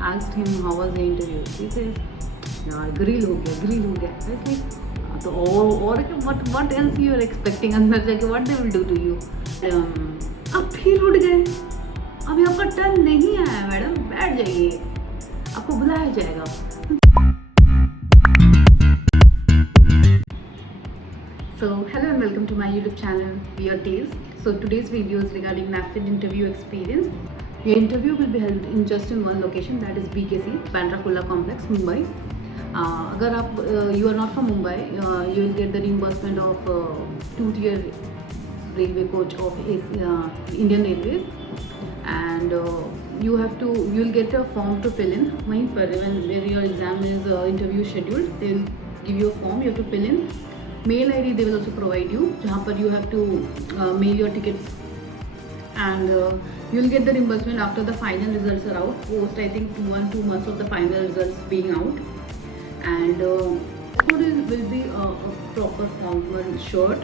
asked him how was the interview. He says, यार grill हो गया. I was like, तो और what else you are expecting अंदर जाके what they will do to you? अब फिर उठ गए. अभी आपका टर्न नहीं आया मैडम, बैठ जाइए, आपको बुलाया जाएगा. So hello and welcome to my YouTube channel Weird Tales. So today's video is regarding NAFID interview experience. Your interview will be held in just in one location, that is BKC, Bandra Kurla Complex, Mumbai. अगर आप you are not from Mumbai, you will get the reimbursement of 2-tier railway coach of Indian Railways, and you will get a form to fill in. वहीं पर where your exam is interview scheduled, they will give you a form you have to fill in. Mail ID they will also provide you, जहाँ पर you have to mail your tickets, and you will get the reimbursement after the final results are out. Post I think 2 months of the final results being out, and food will be a proper formal shirt,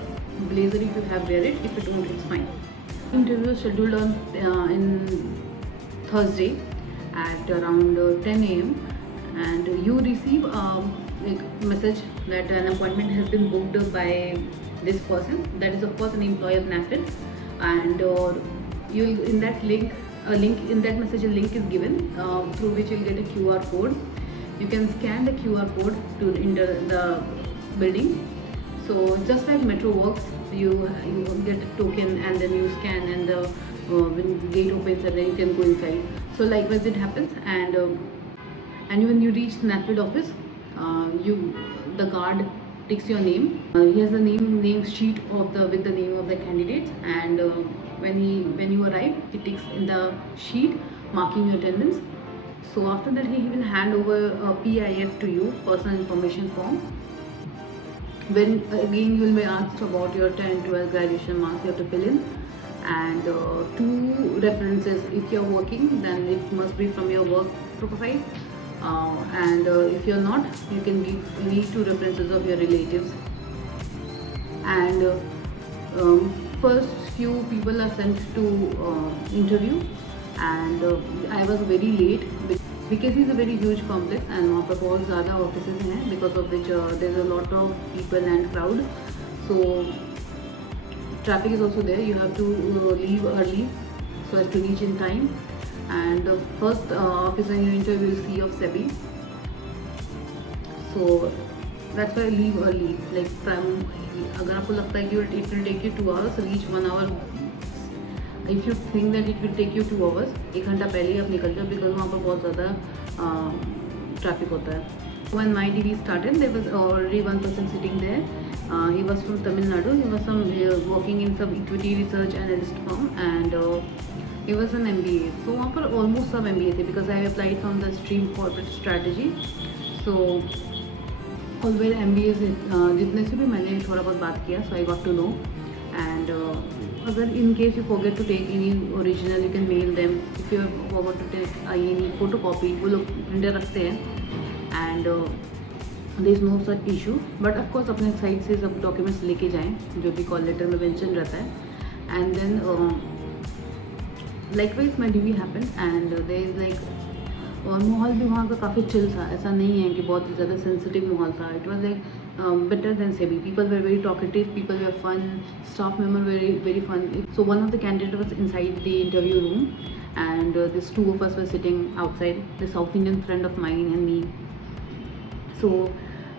blazer if you have wear it. If you don't, it's fine. Interview is scheduled on in Thursday at around 10 a.m. and you receive message that an appointment has been booked by this person, that is of course an employee of NAFID, and you'll in that link in that message a link is given through which you'll get a QR code. You can scan the QR code to enter the building. So just like Metro works, you get a token and then you scan, and when the gate opens and then you can go inside. So likewise it happens, and when you reach the NAFID office, the guard takes your name. He has the name sheet with the name of the candidates, and when you arrive, he takes in the sheet marking your attendance. So after that, he will hand over a PIF to you, personal information form. When again you will be asked about your 10, 12 graduation marks you have to fill in, and 2 references. If you are working, then it must be from your work profile. And if you're not, you can give any 2 references of your relatives. And first few people are sent to interview, and I was very late because it's a very huge complex and वहाँ पर बहुत ज़्यादा offices हैं, because of which there's a lot of people and crowd, so traffic is also there. You have to leave early so as to reach in time. And the first officer in your interview will see of SEBI, so that's why I leave early. Like from अगर आपको लगता है कि it will take you 2 hours, reach 1 hour. If you think that it will take you 2 hours, 1 घंटा पहले ही आप निकल जाओ, because वहाँ पर बहुत ज़्यादा ट्रैफिक होता है. When my DD started, there was already one person sitting there. He was from Tamil Nadu. He was working in some equity research analyst firm, and he was an MBA. So वहाँ पर almost सब MBA थे, because I applied from the stream corporate strategy. So always MBA जितने से भी मैंने थोड़ा बहुत बात किया, so I got to know. And अगर in case you forget to take any original, you can mail them. If you forgot to take any photocopy, वो लोग printer रखते हैं, and there is no such issue. But of course अपने side से सब documents लेके जाएं, जो भी कॉल लेटर में मेंशन रहता है. And then likewise my DV happened, and there is like और माहौल भी वहाँ का काफ़ी चिल था. ऐसा नहीं है कि बहुत ही ज़्यादा सेंसिटिव माहौल था. It was like better than SEBI. People were very talkative, people were fun, staff member very fun. So one of the candidates was inside the interview room, and these 2 of us were sitting outside, the South Indian friend of mine and me. So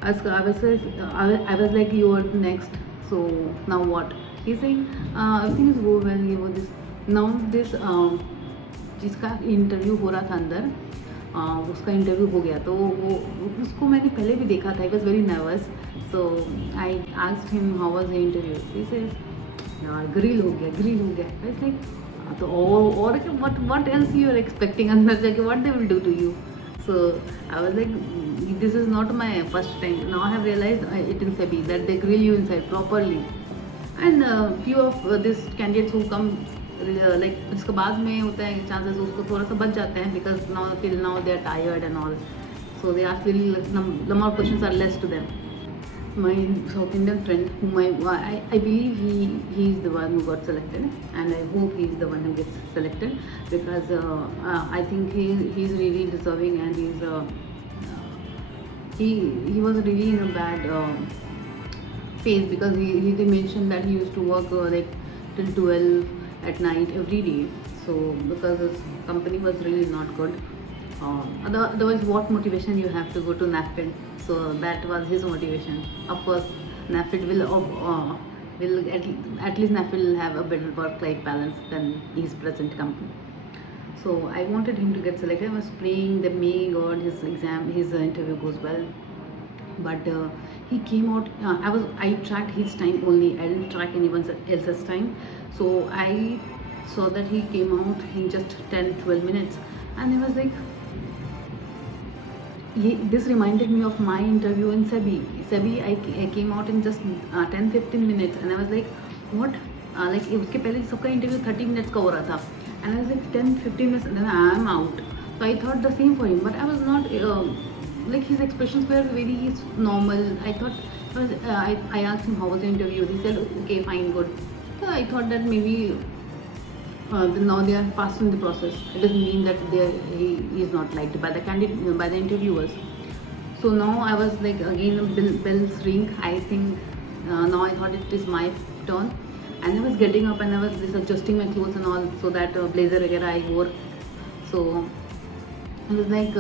I was like, you are next, so now what? He's saying everything is go well, this now this जिसका interview हो रहा था अंदर, उसका interview हो गया, तो वो उसको मैंने पहले भी देखा था. I was very nervous, so I asked him how was the interview. He says यार ग्रिल हो गया. आई वाज लाइक, तो और what else you are expecting अंदर जाके what they will do to you. So I was like, this is not my first time. Now I have realised it in SEBI that they grill you inside properly. And few of this candidates who come like इसके बाद में होता है chances उसको थोड़ा सा बच जाते हैं, because now they are tired and all, so they ask really number of questions are less to them. my South Indian friend, whom I believe he is the one who got selected, and I hope he is the one who gets selected, because I think he's really deserving, and he was really in a bad phase, because he mentioned that he used to work like till 12 at night every day. So because his company was really not good. Otherwise, what motivation you have to go to NAFED? So that was his motivation. Of course, NAFED will at least NAFED will have a better work-life balance than his present company. So I wanted him to get selected. I was praying that may God his interview goes well. But he came out. I tracked his time only. I didn't track anyone else's time. So I saw that he came out in just 10-12 minutes, and I was like, this reminded me of my interview in SEBI. I came out in just 10-15 minutes, and I was like, what? Like उसके पहले सबका interview 30 minutes का हो रहा था, and I was like 10-15 minutes, and then I am out. So I thought the same for him, but I was not. Like his expressions were very normal. I thought I asked him how was the interview. He said okay, fine, good. So I thought that maybe now they are past in the process. It doesn't mean that he is not liked by the candidate, by the interviewers. So now I was like, again bells ring. I think now I thought it is my turn, and I was getting up and I was adjusting my clothes and all, so that blazer वगैरह I wore. So I was like,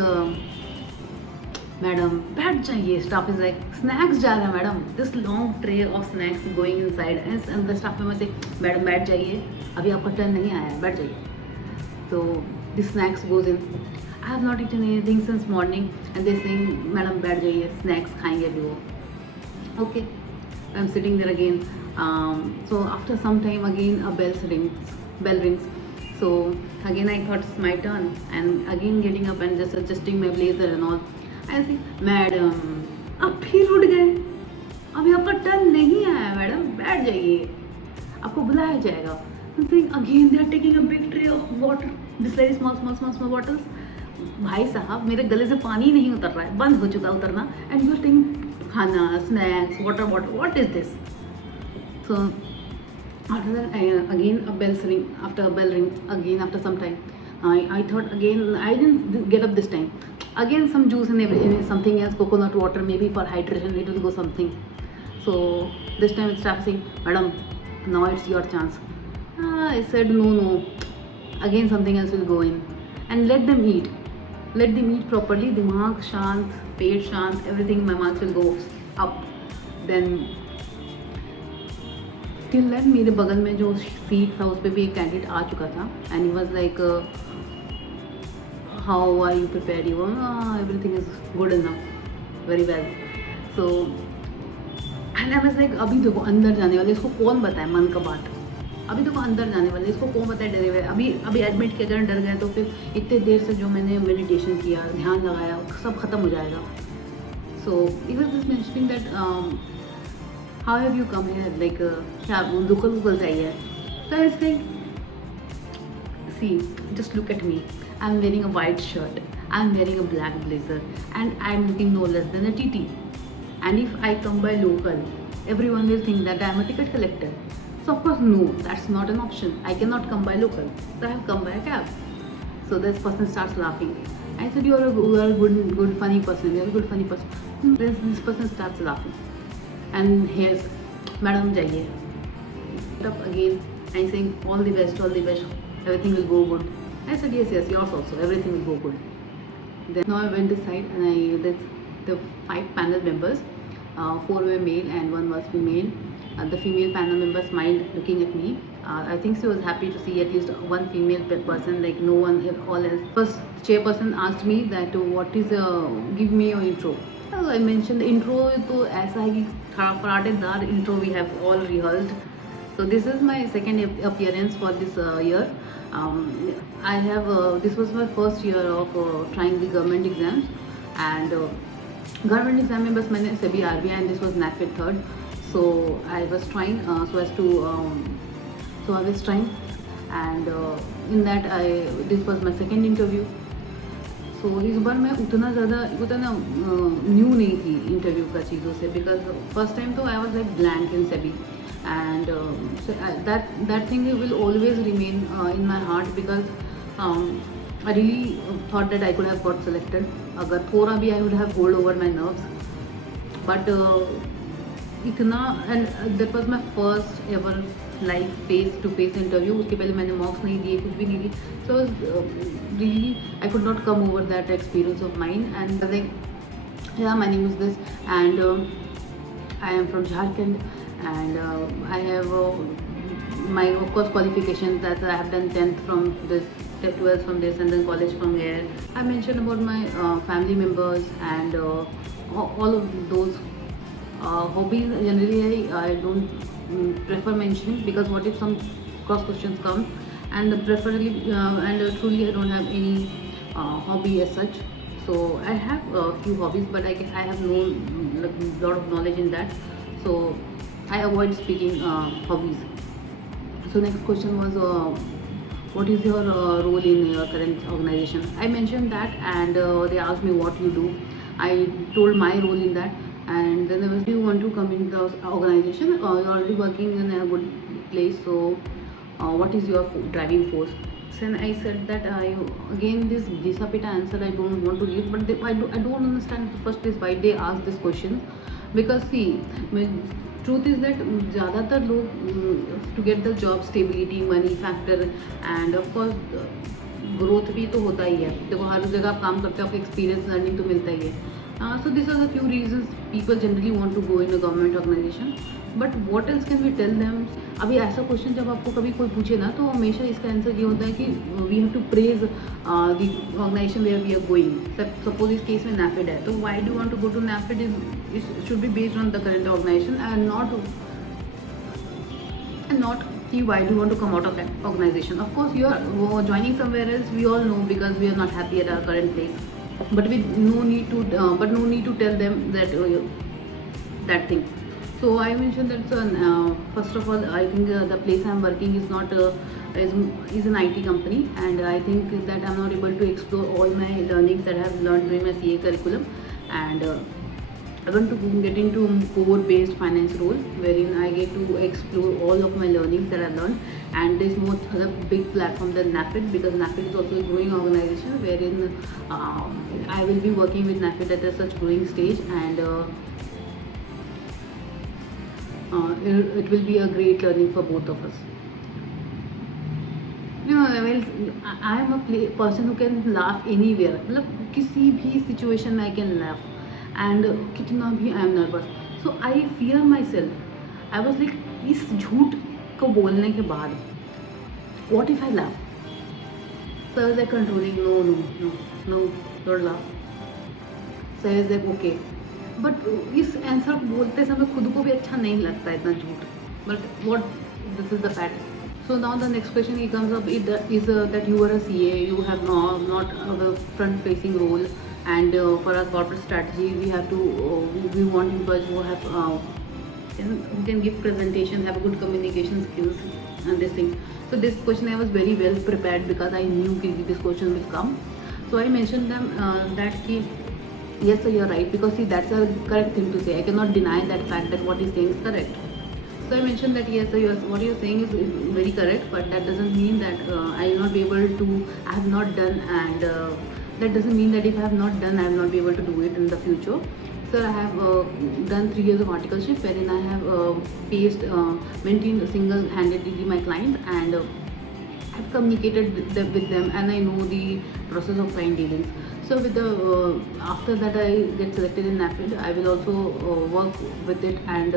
madam बैठ जाइए. Staff is like snacks जा रहा है madam, this long tray of snacks going inside, and the staff member से madam बैठ जाइए, अभी आपका टर्न नहीं आया है, बैठ जाइए. तो this snacks goes in. I have not eaten anything since morning, and they saying madam बैठ जाइए, स्नैक्स खाएंगे अभी वो. Okay, I am sitting there again. So after some time again a bell rings. So again I thought it's my turn, and again getting up and just adjusting my blazer and all. ऐसे madam अब फिर उठ गए, अभी आपका turn नहीं आया madam, बैठ जाइए, आपको बुलाया जाएगा. Again they are taking a big tray of water, Bisleri small bottles. भाई साहब मेरे गले से पानी नहीं उतर रहा है, बंद हो चुका उतरना, एंड यू आर टेकिंग खाना, snacks, water bottle, what is this? So after that again a bell ring. After a bell ring again, after some time I thought again, I didn't get up this time. Again some juice and something else, coconut water, maybe for hydration it will go something. So this time it starts saying, madam, now it's your chance. I said no. Again something else will go in, and let them eat properly. Dimag shant, पेट शांत, everything, my marks will go up. Then till then मेरे बगल में जो seat था उस पर भी एक कैंडिडेट आ चुका था, and he was like, how are you prepared? You everything is good enough, very well. So and I was like, अभी देखो अंदर जाने वाले, इसको कौन बताए मन का बात, अभी देखो अंदर जाने वाले, इसको कौन बताए डरे हुए, अभी एडमिट के अगर डर गए तो फिर इतने देर से जो मैंने मेडिटेशन किया, ध्यान लगाया, सब खत्म हो जाएगा. So he was just mentioning that how have you come here, like क्या दुखल चाहिए. So I was like, see, just look at me, I'm wearing a white shirt, I'm wearing a black blazer, and I'm looking no less than a TT. And if I come by local, everyone will think that I'm a ticket collector. So of course no, that's not an option. I cannot come by local, so I have come by a cab. So this person starts laughing. I said, you are a good funny person, you're a good funny person. This person starts laughing. And here's, madam जाइए. Up again and saying all the best, everything will go good. I said yes, yours also, everything will go good. Then now I went aside and the 5 panel members, 4 were male and 1 was female. The female panel member smiled looking at me. I think she was happy to see at least one female person, like no one all else. First chairperson asked me that what is give me your intro. I mentioned the intro तो ऐसा है कि फराटेदार intro we have all rehearsed. So this is my second appearance for this year. This was my first year of trying the government exams, and government exam में बस मैंने SEBI RBI and this was NAFED third. So I was trying and in that this was my second interview. So सो इस बार मैं उतना ज़्यादा उतना new नहीं थी इंटरव्यू का चीज़ों से, बिकॉज फर्स्ट टाइम तो आई was like blank in SEBI, and that thing will always remain in my heart, because I really thought that I could have got selected. अगर थोड़ा भी I would have hold over my nerves, but इतना, and that was my first ever live face to face interview. उसके पहले मैंने मॉक्स नहीं दिए, कुछ भी नहीं दिए. So really I could not come over that experience of mind, and like yeah, my name is this, and I am from Jharkhand, and I have my of course qualifications that I have done 10th from this, 12th from this, and then college from here. I mentioned about my family members and all of those hobbies. Generally I don't prefer mentioning, because what if some cross questions come, and preferably and truly I don't have any hobby as such. So I have a few hobbies, but I have no lot of knowledge in that, so I avoid speaking hobbies. So next question was what is your role in your current organization? I mentioned that, and they asked me what you do. I told my role in that, and then there was, do you want to come in the organization, you're already working in a good place, so what is your driving force? And I said that again this disapita answer I don't want to give, but I don't understand the first is why they ask this question, because see, truth is that ज़्यादातर लोग to get the job stability, money factor, and of course growth भी तो होता ही है. देखो हर जगह आप काम करते हो, आपको एक्सपीरियंस लर्निंग तो मिलता ही है. So these are the few reasons people generally want to go in a government organization. But what else can we tell them? अभी ऐसा क्वेश्चन जब आपको कभी कोई पूछे ना, तो हमेशा इसका आंसर ये होता है कि we have to praise the organisation where we are going. Suppose इस केस में NAFED है, तो why do want to go to NAFED is should be based on the current organisation, and not why do you want to come out of that organization. Of course you are joining somewhere else, we all know, because we are not happy at our current place, but no need to tell them that that thing. So I mentioned that first of all, I think the place I am working is not is an IT company, and I think that I am not able to explore all my learnings that I have learned during my CA curriculum, and I want to get into core-based finance role, wherein I get to explore all of my learnings that I've learned, and there's more other big platform than NAFED, because NAFED is also a growing organization, wherein I will be working with NAFED at a such growing stage, and it will be a great learning for both of us. I am a person who can laugh anywhere. मतलब किसी भी situation में I can laugh. And कितना भी I am nervous, so I fear myself. I was like, इस झूठ को बोलने के बाद what if I laugh? Sir is like controlling, no no no no don't laugh. Sir is like okay, but इस answer को बोलते समय खुद को भी अच्छा नहीं लगता इतना झूठ, but what this is the fact. So now the next question he comes up is that you are a CA, you have not a front facing role, and for our corporate strategy we have to we want employees who have who can give presentations, have good communication skills and these things. So this question I was very well prepared, because I knew this question will come. So I mentioned them that yes sir, you're right, because see, that's a correct thing to say. I cannot deny that fact that what he's saying is correct. So I mentioned that yes sir, what you're saying is very correct, but that doesn't mean that I will not be able to, I have not done, and that doesn't mean that if I have not done, I will not be able to do it in the future. Sir, I have done 3 years of articleship, wherein I have maintained single-handedly my clients, and I've communicated with them, and I know the process of client dealings. So with the after that I get selected in NAFED, I will also work with it, and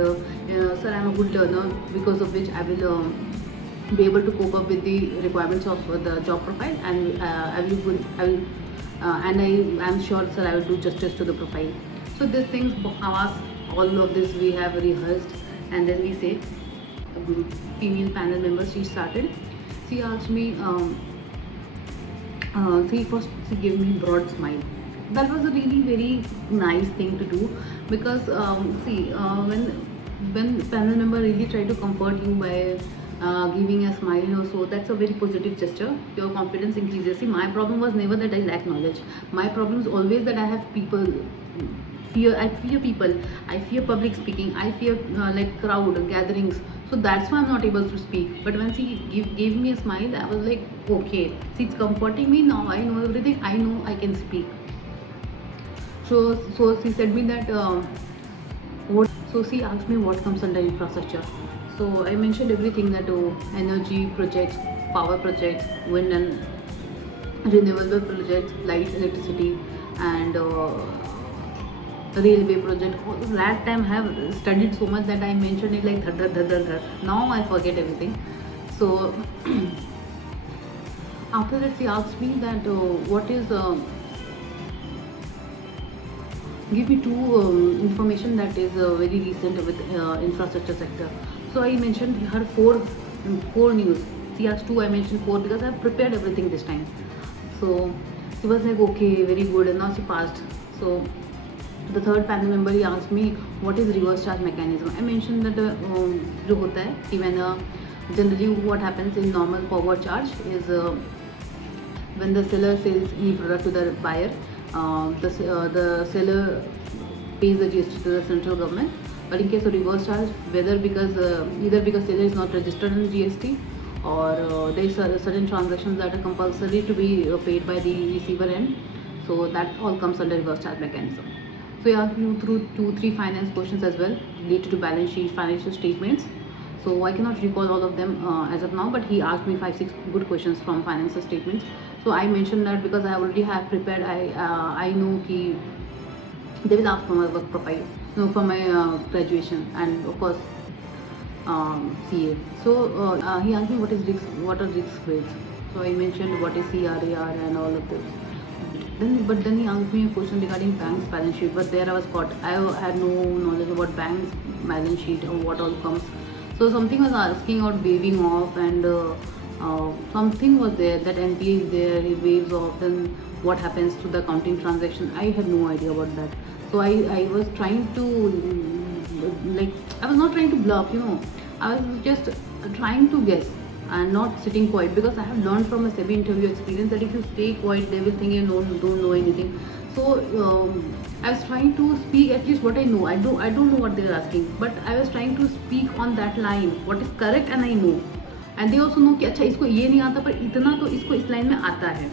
sir, I'm a good learner, because of which I will be able to cope up with the requirements of the job profile, and I will be good. And I'm sure sir, I will do justice to the profile. So these things, all of this we have rehearsed, and then we say female panel member, she started. She asked me. She gave me broad smile. That was a really very nice thing to do, because when panel member really try to comfort you by giving a smile or so, that's a very positive gesture. Your confidence increases. See, my problem was never that I lack knowledge. My problem is always that I have people fear. I fear people. I fear public speaking. I fear like crowd gatherings. So that's why I'm not able to speak. But once he gave me a smile, I was like, okay, see, it's comforting me now. I know everything. I know I can speak. So she said me that what. So she asked me what comes under infrastructure. So I mentioned everything that energy projects, power projects, wind and renewable projects, light, electricity, and railway project. That time I have studied so much that I mentioned it like dhar dhar dhar dhar. Now I forget everything. So after that she asked me that what is give me two information that is very recent with infrastructure sector. So I mentioned her four news. She asked two, I mentioned four because I have prepared everything this time. So she was like, okay, very good, and now she passed. So the third panel member, he asked me what is reverse charge mechanism. I mentioned that जो होता है कि when generally what happens in normal forward charge is when the seller sells any product to the buyer, the seller pays the GST to the central government. But in case of reverse charge, whether because either because seller is not registered in GST, or there is certain transactions that are compulsory to be paid by the receiver end, so that all comes under reverse charge mechanism. So he asked you through 2-3 finance questions as well related to balance sheet, financial statements. So I cannot recall all of them as of now, but he asked me 5-6 good questions from financial statements. So I mentioned that because I already have prepared, I know कि they will ask for my work profile, no, for my graduation, and of course CA. So he asked me what are risk grades. So I mentioned what is CRAR and all of this. Then he asked me a question regarding bank's balance sheet, but there I was caught. I had no knowledge about bank's balance sheet or what all comes. So something was asking about waiving off, and something was there that NPA is there, it waives off, then what happens to the accounting transaction. I had no idea about that. So I was trying to like, I was not trying to bluff, I was just trying to guess and not sitting quiet, because I have learned from a SEBI interview experience that if you stay quiet, they will think you don't know anything. So I was trying to speak at least what I know. I don't know what they are asking, but I was trying to speak on that line what is correct, and I know, and they also know कि अच्छा इसको ये नहीं आता पर इतना तो इसको इस लाइन में आता है.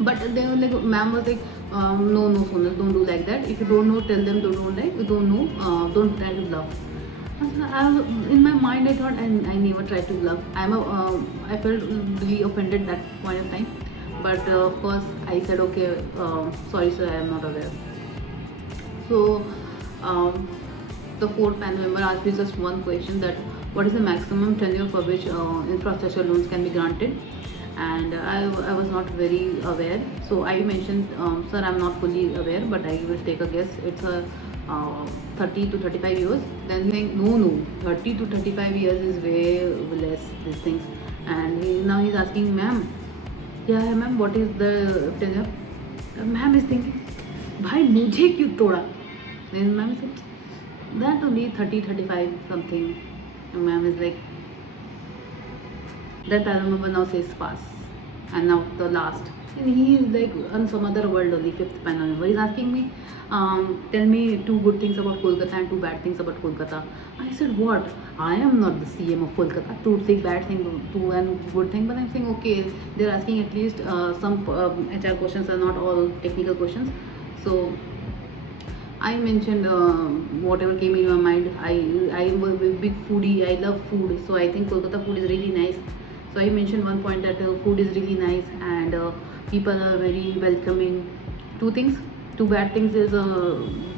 But they were like, ma'am was like, no, Sonal, don't do like that. If you don't know, tell them you don't know, don't try to bluff. In my mind, I thought I never tried to bluff. I felt really offended that point of time. But of course, I said, okay, sorry sir, I am not aware. So the fourth panel member asked me just one question, that what is the maximum tenure for which infrastructure loans can be granted? And I was not very aware. So I mentioned, sir, I'm not fully aware, but I will take a guess. It's a 30 to 35 years. Then he's saying, no, 30 to 35 years is way less, these things. And now he's asking, ma'am, yeah, ma'am, what is the tenure? Ma'am is thinking, bhai, mujhe kyun toda? Then ma'am said, that only 30, 35 something. And ma'am is like, that I remember now says pass. And now the last. And he is like on some other world only, fifth panel member. He's asking me, tell me 2 good things about Kolkata and 2 bad things about Kolkata. I said, what? I am not the CM of Kolkata. 2 say bad thing, 2 and good thing. But I'm saying, okay, they're asking at least some HR questions are not all technical questions. So I mentioned whatever came in my mind. I am a big foodie. I love food. So I think Kolkata food is really nice. So I mentioned one point that food is really nice, and people are very welcoming. 2 things. 2 bad things is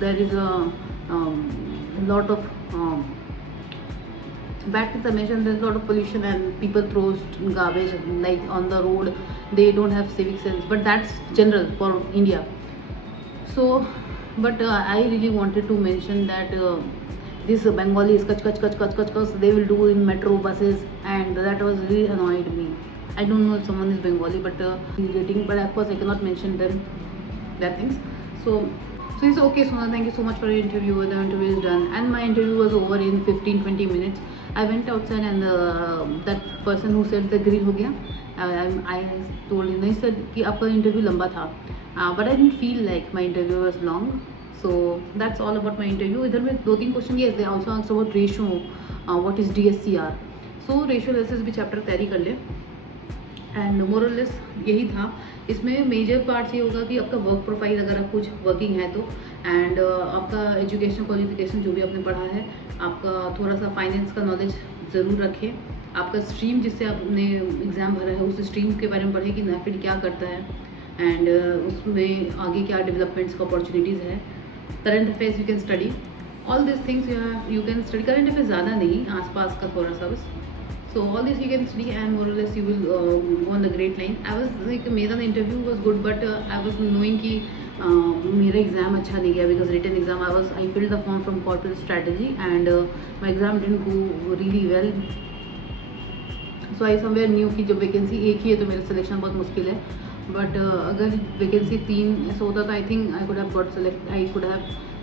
there is a lot of bad things I mentioned. There's a lot of pollution and people throw garbage like on the road. They don't have civic sense, but that's general for India. So, but I really wanted to mention that this Bengalis kach, they will do in metro buses, and that was really annoyed me. I don't know if someone is Bengali, but irritating. But of course, I cannot mention them that things. So he said, okay, Sonal, thank you so much for your interview. The interview is done, and my interview was over in 15-20 minutes. I went outside and that person who said the grill हो गया. I told him, he said कि आपका interview लंबा था, but I didn't feel like my interview was long. So that's all about my interview. इधर में 2-3 question, yes they also asked about ratio, what is DSCR. So ratio analysis भी chapter तैयारी कर ले, एंड मोरलेस यही था. इसमें मेजर पार्ट्स ये होगा कि आपका वर्क प्रोफाइल अगर आप कुछ वर्किंग है तो, एंड आपका एजुकेशन क्वालिफिकेशन जो भी आपने पढ़ा है, आपका थोड़ा सा फाइनेंस का नॉलेज ज़रूर रखें, आपका स्ट्रीम जिससे आपने एग्ज़ाम भरा है उस स्ट्रीम के बारे में पढ़ें कि NAFED क्या करता है, एंड उसमें आगे क्या डेवलपमेंट्स का अपॉर्चुनिटीज़ है. Current affairs you can study all this things, you can study current affairs, ज़्यादा नहीं, आसपास का थोड़ा सा बस. So all this you can study and more or less you will go on the great line. I was like, मेरा interview was good, but I was knowing कि मेरा एग्ज़ाम अच्छा नहीं गया because written exam I filled the form from corporate strategy and my exam didn't go really well. So I somewhere knew कि जब vacancy एक ही है तो मेरा सिलेक्शन बहुत मुश्किल है. बट अगर वैकेंसी 3 ऐसा होता तो I think I could have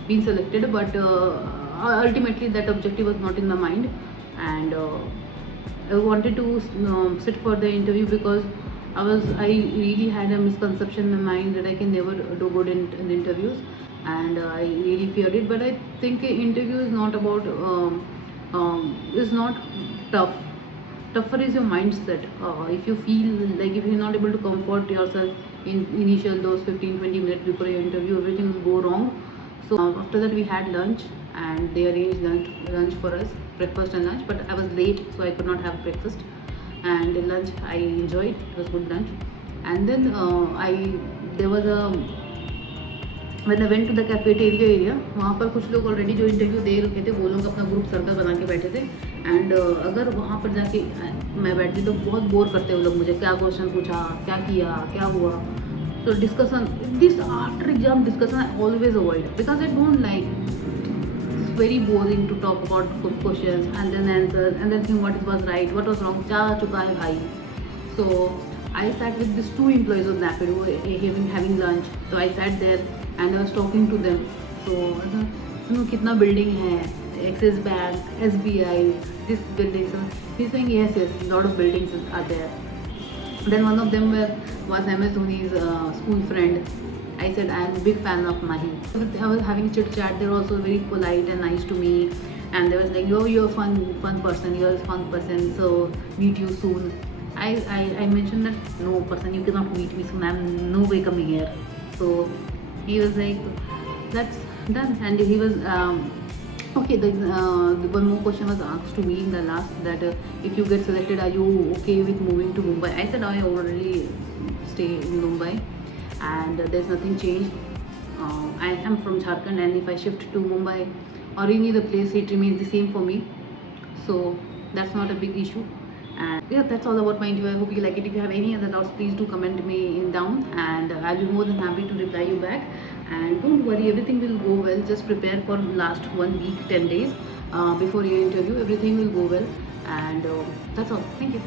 been selected, but ultimately that objective was not in my mind. And I wanted to sit for the interview because I really had a misconception in my mind that I can never do good in the interviews, and I really feared it. But I think interview is not about is not tough. Tougher is your mindset. If you feel like if you're not able to comfort yourself in initial those 15-20 minutes before your interview, everything will go wrong. So after that we had lunch and they arranged lunch for us, breakfast and lunch, but I was late so I could not have breakfast, and lunch I enjoyed, it was good lunch. And then there was a when I went to the cafeteria area, वहाँ पर कुछ लोग already जो interview दे रखे थे वो लोग अपना ग्रुप सर्कल बना के बैठे थे. एंड अगर वहाँ पर जाके मैं बैठती तो बहुत बोर करते वो लोग मुझे, क्या क्वेश्चन पूछा, क्या किया, क्या हुआ. So discussion, this after exam discussion I always avoid because I don't like. It's very boring to talk about questions and then answers and then think what was right, what was wrong. क्या चुका है भाई. So I sat with these 2 employees of NAFED who were having lunch. So I sat there and I was talking to them. So सुनो कितना building है, Axis Bank, SBI, this building. So he's saying yes, lot of buildings are there. Then one of them was MS Dhoni's school friend. I said I am a big fan of Mahi. I was having chit chat. They were also very polite and nice to me, and they was like, "Oh, you're a fun person. You're a fun person. So meet you soon." I mentioned that no person, you cannot meet me soon. I'm no way coming here. So he was like, "That's done." And he was okay. The one more question was asked to me in the last that if you get selected, are you okay with moving to Mumbai? I said I already stay in Mumbai and there's nothing changed. I am from Jharkhand, and if I shift to Mumbai or any other place, it remains the same for me. So that's not a big issue. And yeah, that's all about my interview. I hope you like it. If you have any other doubts, please do comment me in down, and I'll be more than happy to reply you back. And don't worry, everything will go well. Just prepare for last 1 week, 10 days before your interview. Everything will go well, and that's all. Thank you.